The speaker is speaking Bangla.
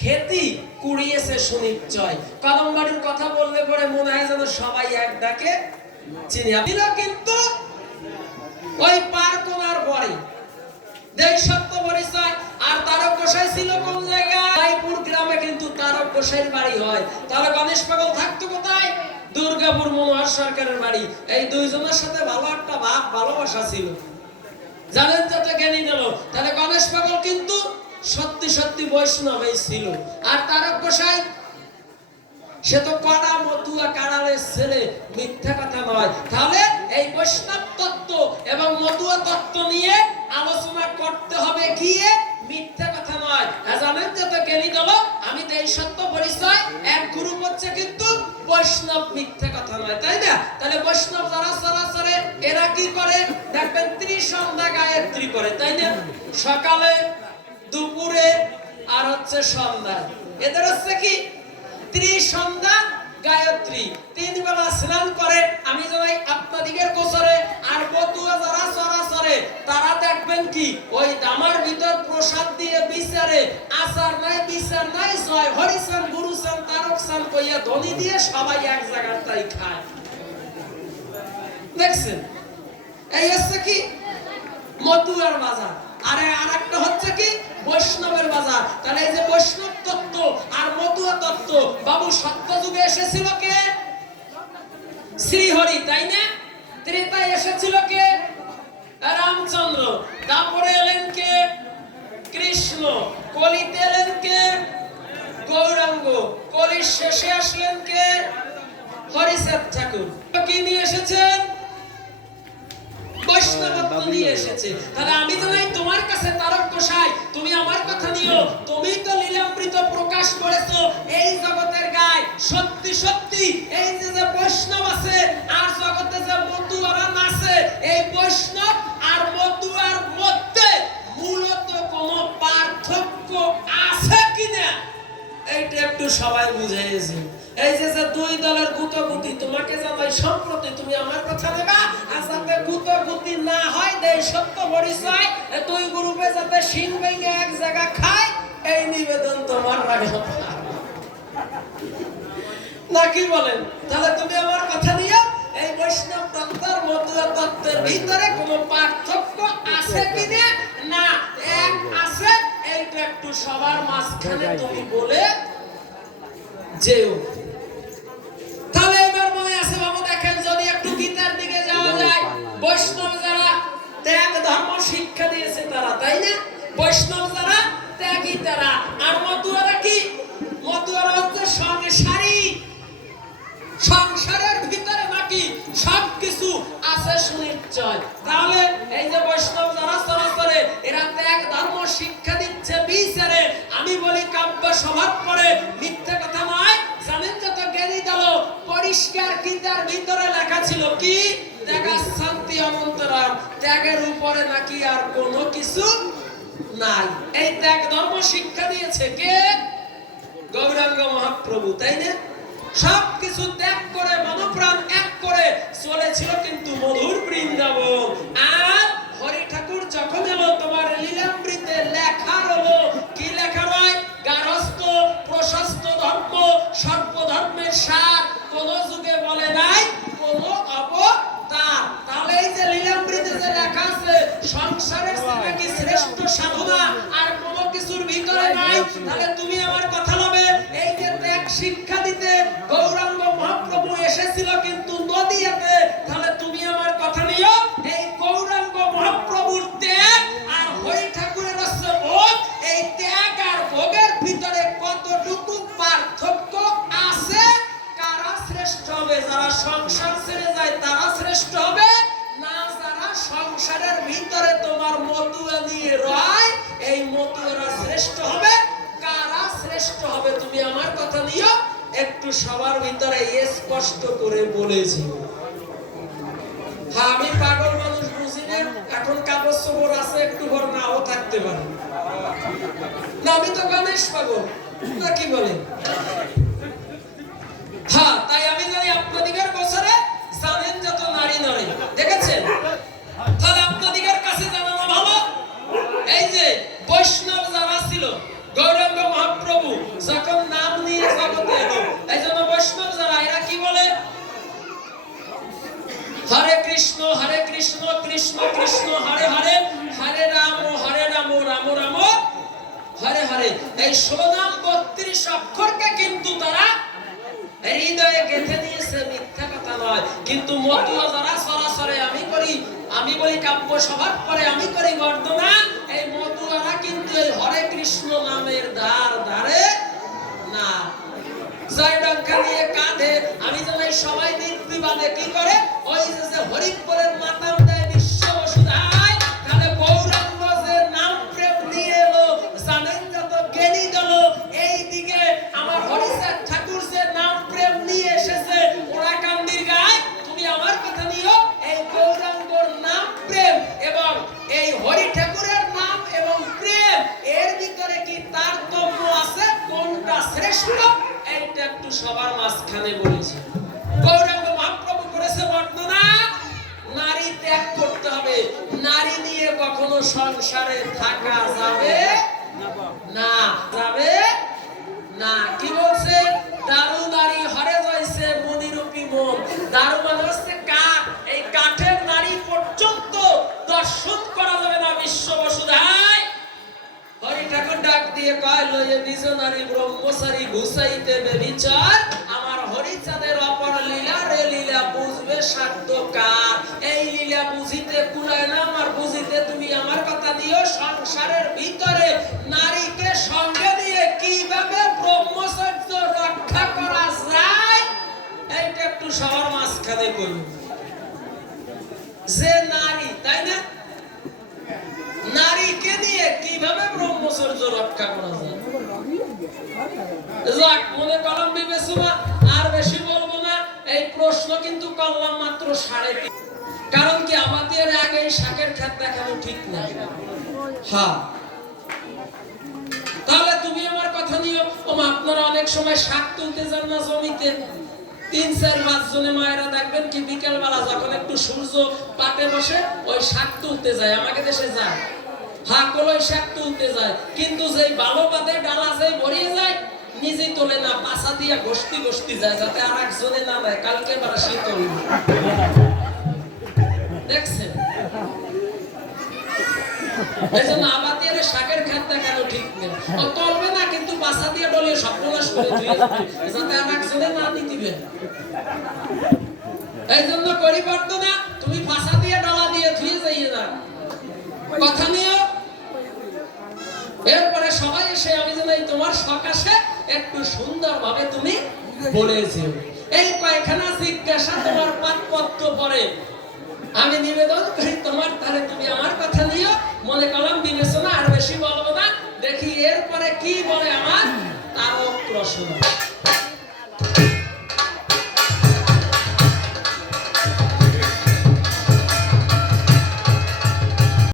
খ্যাতি কুড়িয়েছে সুনিশ্চয়। কদমবাড়ির কথা বললে পরে মনে হয় যেন সবাই এক ডাকে চিনিয়া দিল, কিন্তু ওই পার কোনার পরে দেশ সত্য পরিচয়। আর তারক গোসাই ছিল কোন জায়গায়? রায়পুর গ্রামে কিন্তু তারক গোসাইয়ের বাড়ি হয়। তাহলে গণেশ পাগল থাকতো কোথায়? দুর্গাপুর মনোহর সরকারের বাড়ি। এই দুইজনের সাথে ভালো একটা ভাব ভালোবাসা ছিল, জানেন যত জ্ঞানী দিল। তাহলে গণেশ পাগল কিন্তু সত্যি সত্যি বৈষ্ণবই ছিল। আর তারক গোসাই সে তো কড়া মতুয়া কাড়ালের ছেলে, মিথ্যা কথা নয়। তাহলে এই বৈষ্ণব তত্ত্ব এবং মতুয়া তত্ত্ব নিয়ে আলোচনা করতে হবে, গিয়ে মিথ্যা কথা নয়। জানেন যত জ্ঞানী দল, আমি তো এই সত্য পরিচয় এক গুরু হচ্ছে কিন্তু বৈষ্ণব, মিথ্যা কথা নয়, তাই না? তাহলে বৈষ্ণব যারা চরাচরে এরা কি করে দেখবেন, ত্রিসন্ধ্যা গায়ত্রী করে, তাই না? সকালে, দুপুরে আর হচ্ছে সন্ধ্যায়। এদের হচ্ছে কি ত্রিসন্ধ্যা গায়ত্রী, 3 বেলা স্নান করে। আমি জানাই আপনাদিগের গোচরে। আর বতুয়া যারা চরাচরে তারা দেখবেন কি ওই দামার ভিতর প্রসাদ দিয়ে বিচারে আচার নাই বিচার নাই, জয় হরিচান গুরুচান তারকচান কইয়া ধ্বনি দিয়ে সবাই এক জায়গায় তাই খায়। দেখছেন, এই হচ্ছে কি মতুয়ার বাজার। আরেকটা হচ্ছে কি বৈষ্ণবের বাজার। তাহলে এই যে বৈষ্ণব তত্ত্ব আর মতুয়া তত্ত্ব, বাবু সত্য যুগে এসেছিল কে? শ্রীহরি, তাই না? ত্রেতায় এসেছিল কে? রামচন্দ্র। তারপরে এলেন কে? কৃষ্ণ। কলিতে এলেন কে? গৌরাঙ্গ। কলির শেষে আসলেন কে? হরিচাঁদ ঠাকুর। কি নিয়ে এসেছেন? বৈষ্ণবত্ব নিয়ে এসেছে। তাহলে আমি তো নাই তোমার কাছে তারক গোসাই, তুমি আমার কথা নিও। তুমি তো লীলামৃত প্রকাশ করেছো এই জগতের গায়। সত্যি সত্যি এই যে বৈষ্ণব আছে আর জগতে যে মতুয়ারা আছে, এই বৈষ্ণব আর মতুয়ার মধ্যে মূলত কোনো পার্থক্য আছে কিনা এইটা একটু সবাই বুঝাইছে। এই যে দুই দলের গুতগুতি, তোমাকে জানাই সম্প্রতি তুমি আমার কথা নেবা, আর যাতে গুতগুতি না হয় দেই সত্য পরিচয়, দুই গ্রুপে যাতে শিং ভেঙে এক জায়গা খায়, এই নিবেদন তোমার রাখা নাকি বলেন? তাহলে তুমি আমার কথা নিও, এই বৈষ্ণব তত্ত্বের মতুয়া তত্ত্বের ভিতরে কোনো পার্থক্য আছে কিনা, না এক আছে, এইটা একটু সবার মাঝখানে তুমি বলে যেও। তাহলে এবার মনে আছে বাবু, দেখেন যদি একটু গীতার দিকে যাওয়া যায়, বৈষ্ণব যারা ত্যাগ ধর্ম শিক্ষা দিয়েছে তারা, তাই না? বৈষ্ণব যারা ত্যাগী তারা। আর মতুয়ারা কি? মতুয়ারা হচ্ছে সংসারী। সংসারের ভিতরে নাকি সবকিছু আছে সুনিশ্চয়। তাহলে এই যে বৈষ্ণব যারা চরাচরে এরা ত্যাগ ধর্ম শিক্ষা দিচ্ছে বিচারে। আমি বলি কাব্য স্বভাব করে, মিথ্যা কথা নয়। জানেন যত জ্ঞানী দল পরিষ্কার গীতার ভিতরে লেখা ছিল কি? ত্যাগাশ্চান্তি অনন্তরাম, ত্যাগের উপরে নাকি আর কোনো কিছু নাই। এই ত্যাগ ধর্ম শিক্ষা দিয়েছে কে? গৌরাঙ্গ মহাপ্রভু, তাই না? সবকিছু ত্যাগ করে মনপ্রাণ এক করে চলেছিল কিন্তু মধুর বৃন্দাবন। আর হরি ঠাকুর যখন এলো, তোমার লীলামৃতে লেখা হলো কি? লেখা নয় গারস্থ প্রশস্ত ধর্ম সর্বধর্মের সার, কোন যুগে বলে নাই কোন অবতার। তাহলে এই যে লীলামৃতে যে লেখা আছে সংসারের কি শ্রেষ্ঠ সাধনা আর কোন কিছুর ভিতরে নাই। তাহলে তুমি আমার কথা লবে, এই যে ত্যাগ শিক্ষা দিতে গৌরাঙ্গ মহাপ্রভু এসেছিল কিন্তু নদিয়াতে। তাহলে তুমি আমার কথা নিও, এই গৌরাঙ্গ মহাপ্রভুর ত্যাগ আর হরি ঠাকুরের ভোগ, এই ত্যাগ আর ভোগের ভিতরে কতটুকু পার্থক্য আছে? কারা শ্রেষ্ঠ হবে? যারা সংসার ছেড়ে যায় তারা শ্রেষ্ঠ হবে, না যারা সংসারের ভিতরে তোমার মতুয়া নিয়ে রয় এই মতুয়ারা শ্রেষ্ঠ হবে? কারা শ্রেষ্ঠ হবে? তুমি আমার কথা নিও, একটু সবার ভিতরে স্পষ্ট করে বলেছি। হ্যাঁ, আমি পাগল মানুষ, বুঝি না। এখন কাগজ খবর আছে, একটু ভর নাও থাকতে পারে না। আমি তো গণেশ পাগল, না কি বলে? হ্যাঁ, তাই আমি জানি আপনাদিগের বছরে জানেন যত নারী নরে, দেখেছেন? তাহলে আপনাদিগের কাছে জানানো ভালো, এই যে বৈষ্ণব যারা ছিল গৌরাঙ্গ মহাপ্রভু কৃষ্ণ কৃষ্ণ হরে হরে, হরে রাম রাম রাম হরে হরে। এই 16 নাম 32 অক্ষরকে কিন্তু তারা হৃদয়ে গেঁথে নিয়েছে, মিথ্যা কথা নয়। কিন্তু মতুয়া যারা সরাসরি আমি বলি কাব্য সভার পরে আমি করি বর্ণনা, এই মতুয়ারা কিন্তু এই হরে কৃষ্ণ নামের ধারে না। জয়ডঙ্কা নিয়ে কাঁধে, আমি জানি সবাই নির্বিবাদে কি করে, ওই যে হরিপুরের মাতাম দেয় বিশ্ব বসুধায়, তাহলে গৌরাঙ্গ যে নাম প্রেম নিয়ে এলো, জানেন যত জ্ঞানী গেল এইদিকে আমার হরিচাঁদ ঠাকুর যে নাম প্রেম নিয়ে এসেছে ওরাকান্দির গায়, তুমি আমার কথা নিও, এই গৌরাঙ্গর নাম প্রেম এবং এই হরি ঠাকুরের নাম এবং প্রেম এর ভিতরে কি তারতম্য আছে, কোনটা শ্রেষ্ঠ, এইটা একটু সবার মাঝখানে বলেছে। গৌরাঙ্গ মহাপ্রভু করেছে বর্ণনা, নারী ত্যাগ করতে হবে, নারী নিয়ে কখনো সংসারে থাকা যাবে না, যাবে না। কি বলছে, দারু নারী হরে যাইছে মনিরূপী মন। দারু মানে হচ্ছে কাঠ, এই কাঠের নারী পর্যন্ত দর্শন করা যাবে না বিশ্ব বসুধায়। হরি ঠাকুর ডাক দিয়ে কয়, লয়ে নিজ নারী ব্রহ্মচারী ঘুষাইতে বেবিচার, আমার হরিচাঁদের অপর লীলা রে লীলা বুঝবে সাধ্য কার। এই লীলা বুঝিতে কুলায় না আমার, বুঝিতে তুমি আমার কথা দিও, সংসারের ভিতরে নারীকে সঙ্গে নিয়ে কিভাবে ব্রহ্মচর্য রক্ষা করা যায়, এইটা একটু সবার মাঝখানে করুন। যে নারী, তাই না, নারীকে নিয়ে কিভাবে ব্রহ্মচর্য রক্ষা করা যায়। যাক, মনে কলম বিবেচনা আর বেশি বলবো না, এই প্রশ্ন কিন্তু করলাম মাত্র 3.5, কারণ কি আমাদের আগে শাকের ক্ষেত দেখানো ঠিক না। হ্যাঁ, তাহলে তুমি আমার কথা নিও। আপনারা অনেক সময় শাক তুলতে যান না জমিতে, 3-4-5 জনে মায়েরা দেখবেন কি বিকেল বেলা যখন একটু সূর্য পাটে বসে ওই শাক তুলতে যায়, আমাকে দেশে যায়, হ্যাঁ কলই শাক তুলতে যায়, কিন্তু যেই ভালো পাতে ডালা যেই ভরিয়ে যায় নিজেই তোলে না, পাছা দিয়ে গোষ্ঠী যায় যাতে আর একজনে না দেয়, কালকে বারা সে তুলবে। দেখছেন, এই জন্য আমাদের শাকের ক্ষেত দেখানো ঠিক নেই, ও তুলবে না কিন্তু পাছা দিয়ে ডলিয়ে সর্বনাশ করে দিয়ে যাবে যাতে আর একজনে না নিতিবে। এই জন্য পরিবর্তনা, তুমি পাছা দিয়ে ডলা দিয়ে ধুয়ে যাইয়ে না, কথা নিও। এরপরে সবাই এসে আমি জানি তোমার সকাশে একটু সুন্দর ভাবে তুমি বলেছো, এই কয়খানা জিজ্ঞাসা তোমার পাঠপত্র পড়ে, আমি নিবেদন করি তোমার তারে তুমি আমার কথা নিও, মনে কলম বিবেচনা আর বেশি বলবো না, দেখি এরপরে কি বলে আমার তারক রসনা।